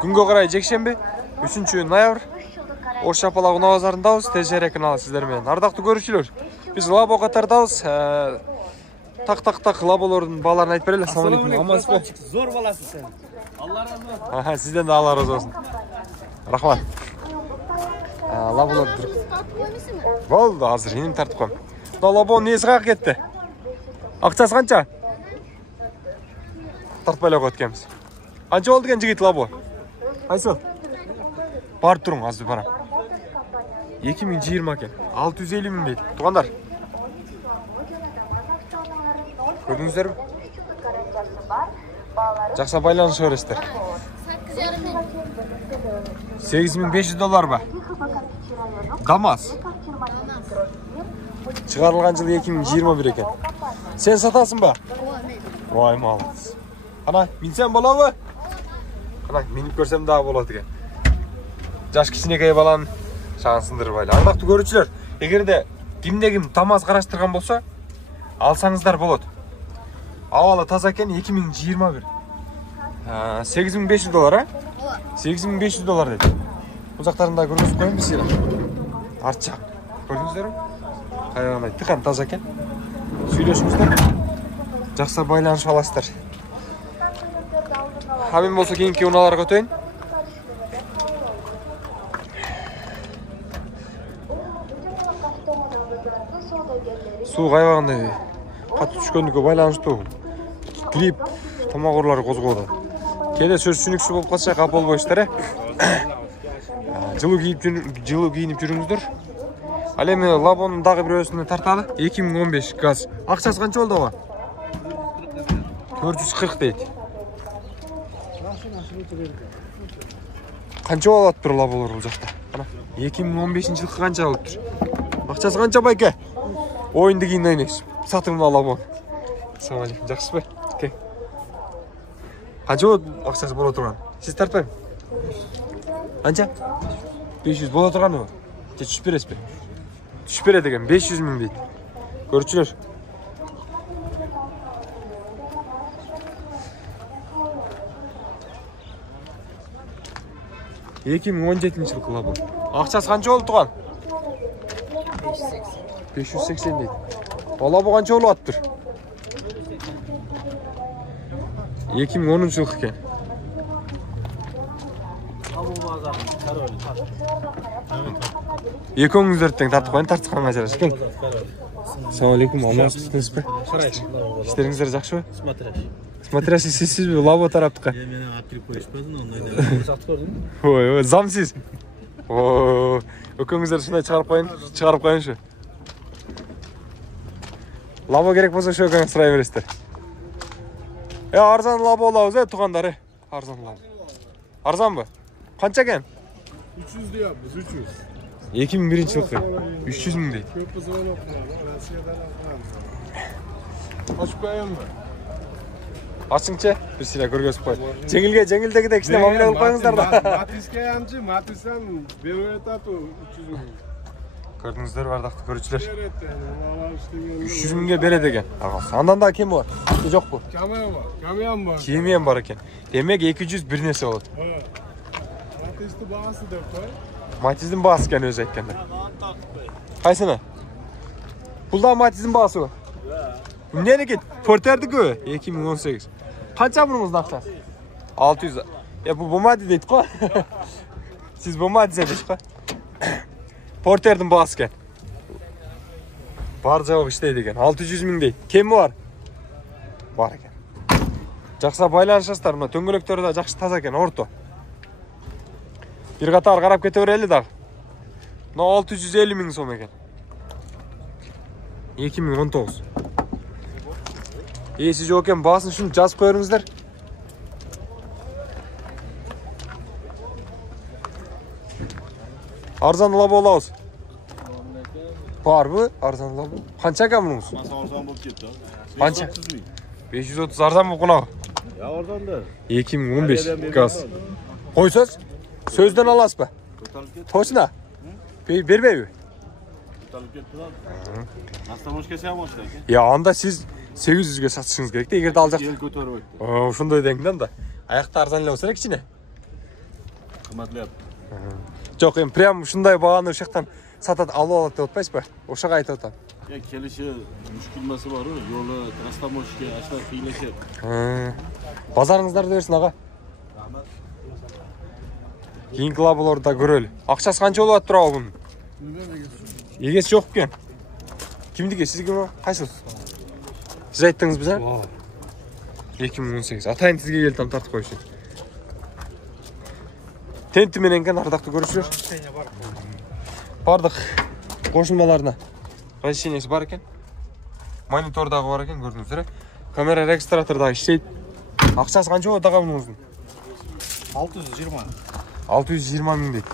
Күнгө карай жекшемби 3-ноябрь Ош Шапалак унаа базарындабыз. ТЖР каналы сиздер менен. Ардактуу көрүүчүлөр, биз лабо катардабыз. Так лаболордун бааларын айтып берели. Ассалам алейкум. Амансызбы? Зор баласың сен. Алла разы болсын. Сизден да Алла разы болсын. Рахмат. Лаболор болду, азыр эним тартып коем. Лабонун несі как кетти? Акчасы канча? Тартпай эле коет экенбиз. Канча болду экен жигит лабо? Кайсыл? Барып туруң, азыр барам. 2020 экен. 650 миң дейт. Туугандар. Көрдүңүздөрбү? Жакшы байланышып бересиздер. $8500 ба? ДАМАЗ. Чыгарылган жылы 2021 экен. Сен сатасың ба? Ой, молодец. Кана, минсем болобу? Кана, минип көрсөм дагы болот экен. Жаш кичинекей баланын шагын сындырып эле. Ардактуу көрүүчүлөр, эгерде кимде-ким ДАМАЗ караштырган болсо, алсаңыздар болот. Абалы таза экен, 2021. $8500, а? $8500 дейт. Бул жактарында көрсөтүп коеюн биз эле. Арт жак. Көрдүңүздөрбү? Кайгандай тыкан таза экен. Сүйлөшүңүздөр. Жакшы байланышып аласыздар. Мен болсо кийинки унааларга өтөйүн. Суу кайбагандай катуу түшкөндүккө байланыштуу. Грипп, тамак оорулары козгоду. Кээде сөз түшүнүксүз болуп калса кап болбойсуздар, Жылуу кийинип жүрүңүздөр. Ал эми лабонун дагы бирөөсүнө тарталы. 2015 газ. Акчасы канча болду ага? 440 дейт. Канча болот бир лаболор бул жакта? Кана 2015-жылкы канча болуптур? Акчасы канча байке? Оюнду кийин ойнойсуз. Сатыңмы лабон? Ассалам алейкум. Жакшысызбы? Канча болот акчасы боло турган? Сиз тартпайм. Канча? 500 боло турганбы? Же түшүп бересизби? Түшүп берет экен, 500 миң дейт. Көрүүчүлөр. жылкы лабон. Акчасы канча болду туган? 580 дейт. Лабо канча болуп аттыр? 2010-жылкы экен. Экөөңүздөр тең тартып коюн, тартышканга жарашат. Ассалам алейкум, амансызбы? Иштериңиздер жакшыбы? Смотрящий сизби, лабо тараптыкка. Мен открып коюшпадым, ондайда. Сатып көрдүм. Ой, замсиз. Экөөңүздөр ушундай чыгарып коюңчу. Лабо керек болсо ошо экөөңүз сурай бересиздер. Арзан лабо алабыз, туугандар. Арзан лабо. Арзанбы? Канча экен? 300 deyapmiz, 300. 2001-жылкы. 300 миң дейт. Köp zo'rlab Rossiyadan olamiz. Ochib qo'yaymi? Açыңчы, bir sile көргөзүп кой. Жеңилдегидей кичине мамиле кылып коюңуздар да. Матиске амчы, Матистан берип атат 300 миң. Көрдүңүздөр, ардактуу көрүүчүлөр. 300 миңге берет экен. Андан да кем бар? Жокпу? Камиям бар. Кемиям бар экен. Демек 200 бир нерсе болот. Матисти баасы деп кой. Матиздин баасы экен өзү айтканда. Кайсыны? Бул да Матиздин баасыбы? Эмненики? Портердикү? 2018. Канча мурунуздун акчасы? 600. Бул Бомади дейт го. Сиз Бомади дейсиз го. Портердин баасы экен. Бар жабык иштейт экен. 600 миң дейт. Кеми бар? Бар экен. Жакшы байланышасыздар. Мына төңгөлөктөрү да жакшы таза экен, орто. Bir катар карап кете берели дагы. Мына 650 миң сом экен. 2019. Эси жок экен, баасын ушинтип жазып коюңуздар. Арзан лабо алабыз. Барбы? Арзан лабо. Канча экен мунуңуз? Арзан болуп кетти. Канча? 530 арзан болуп кунагы. Арзан да. 2015 газ. Койсоз? Сөздөн аласызбы? Точно? Бербейби? Остановка сыямашты экен. Анда сиз 800-ге сатышыңыз керек да, эгерде ал жакта. Эл көтөрүп айтты. Ошондой деңден да. Аякта арзан эле болсо кичине. Kıymetli. Жоқ, эми прям ушундай баганы ошол жактан сатат, алып алат деп атпайсызбы? Ошого айтып атам. Ya kelişi müşkülmesi var o. Yolu Rastamoş'ka aşağı kıyılaşır. Базарыңыздарды берсин ага. Кийинки лаболорду да көрөлү. Акчасы канча болуп атыр абы бунун? Эгеси жок экен. Кимдики? Сиздикими? Кайсы? Сиз айттыңыз биз, а? 2018. Атайын сизге келип тартып коюшу. Тенти менен экен ардактуу көрүүчүлөр. Бардык кошулмаларына разрешениеси бар экен. Монитор дагы бар экен, көрдүңүздөр. Камера регистратор дагы иштейт. Акчасы канча болот ага мунуңуздун? 620. 620 миң дейт.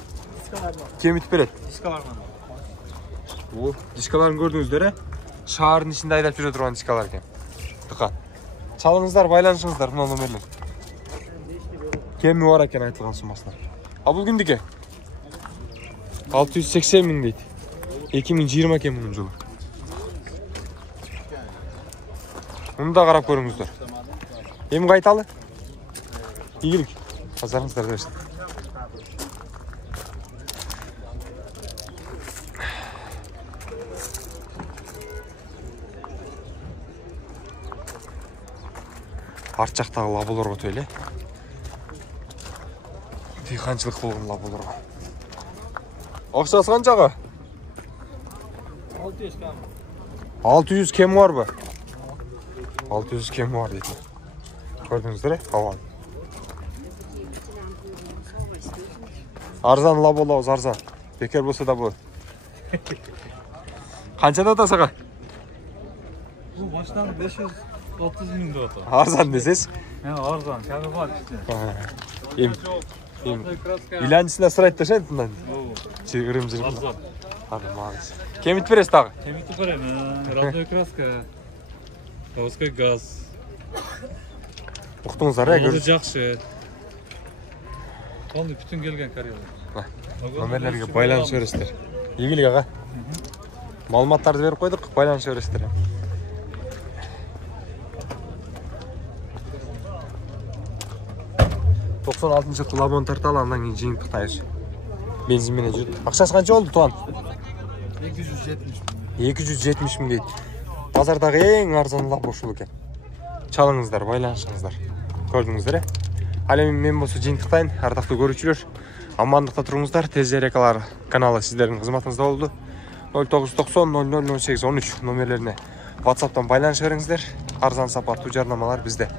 Кемитип берет. Дискалардан. О, дискаларын көрдүңүздөр, шаардын ичинде айдап жүрө турган дискалар экен. Тыка. Чалыңыздар, байланышыңыздар мына номерлер. Кеми бар экен айтылган суммасына. А бул кимдики? 680 миң дейт. 2020 экен мунун жылы. Муну да карап көрүңүздөр. Эми кайталы? Ийгилик. Базарыңыздар берсин. Арт жактагы лаболорго өтөлү. Дыйканчылык болгон лаболорго. Акчасы канчага? 600 кам. 600 кем барбы? 600 кем бар дейт. Көрдүңүздөр, аван. Арзан лаболобуз, арзан. Бекер болсо да болот. Канчада атасага? Бул баштан 530 миң деп атат. Арзан десес. Арзан, кәме бар ичинде. Иланчысына сырайт дешет мындан. Ырым-жырым. Арзан. Молодец. Кемитип бересиз дагы? Кемитип берем. Родной краска. Заводской газ. Уктуңуздар, Олу жакшы. Полный бүтүн келген карьера. Номерлерге байланыша бересиздер. Ийгилик ага. Маалыматтарды берип койдук, байланыша бересиздер. 96-жылкы лабон тарталы, андан кийин жыйынтыктайбыз. Бензин менен жүрөт. Акчасы канча болду, Туан? 270 миң дейт. Базардагы эң арзан лабо ушул экен. Чалыңыздар, байланышыңыздар. Көрдүңүздөр, Ал эми мен болсо жыйынтыктайын, ардактуу көрүүчүлөр. Амандыкта туруңуздар. Тез Рекалар каналы сиздердин кызматыңызда болду. 0990 00 18 13 номерлерине WhatsApp'тан байланыша бериңиздер. Арзан сапаттуу жарнамалар бизде.